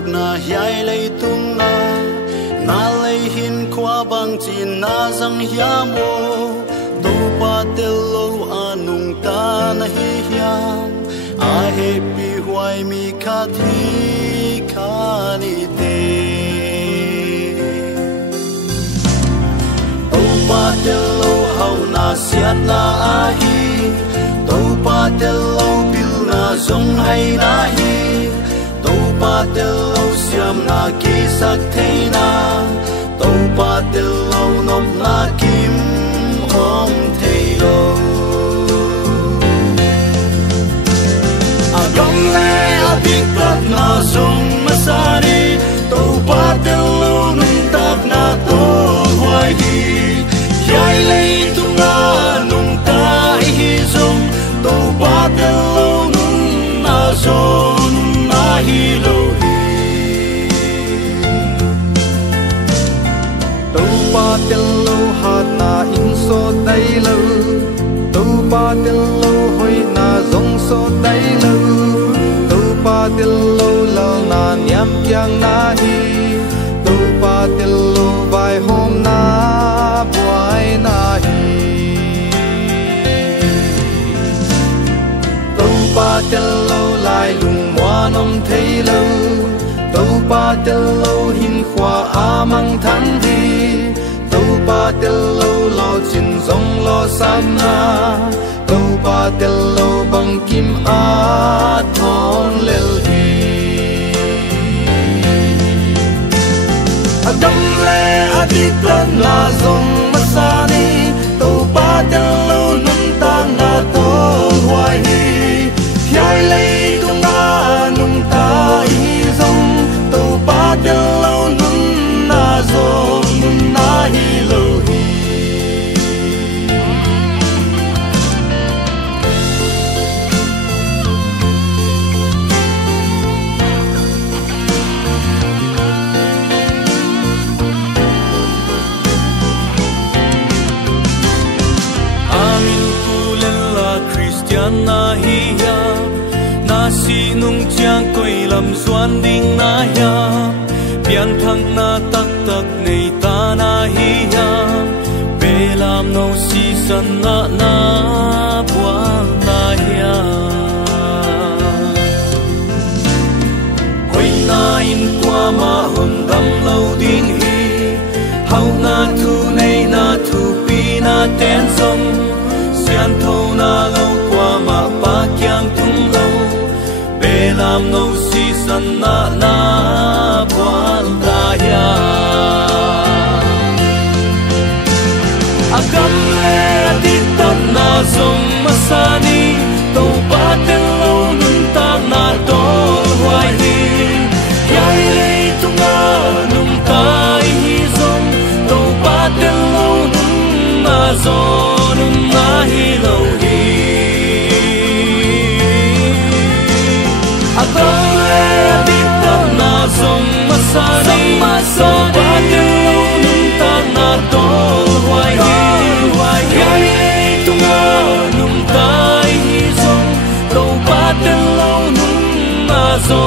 tak na hiai lei tung na lei hin khwa bang chin na zang hiamo tu pa tel lo anung ta na hi hiam a happy huai mi kha thi kha ni te tu pa tel lo hau na siat na a hi tu pa tel lo pil na zong hai na hi tu pa tel lo siam na ki sak thei na tu pa tel lo nom na kim hom thei lo a gong le a big tak na zong masari tu pa tel lo nun tak na to hoai hi yai lei tu na nung ta hi zong tu pa tel lo nun na zong na hi lo hi tu pa tel lo hat na in so dai lo tu pa tel lo hoi na zong so dai lo tu pa tel lo lao na niam kyang na hi tu pa tel lo vai hom na buai na hi tu pa tel lo lai lung moa nom thei lo tu pa tel lo hin khwa amang thang hi tu pa tel lo lo chin zong lo sam na tu pa tel lo bang kim a thon lel hi adam le adik na zong masani tu pa tel lo nun ta na to hoai hi yai lei tu na nung ta hi zong tu pa tel lo nun na zong nun na hi lo hi na hiya na si nung chiang koi lam suan ding na ya pian thang na tak tak nei ta na hiya be lam no si san na buang na ya koi na in kwa ma hon dam lo ding hi hau na thu nei na thu pi na ten som sian tho na lo qua ma pa kyang tung lo be lam no si san na buan da ya agam le atit tan na zong masani to pa tel lo nun ta na to hoai hi yai le tu nga nung tai hi zong to pa tel lo nun na zong nun na hi lo hi so ba tel lo nung ta na to hoai hi yai tu nga nung tai hi zong to ba tel lo nung na zo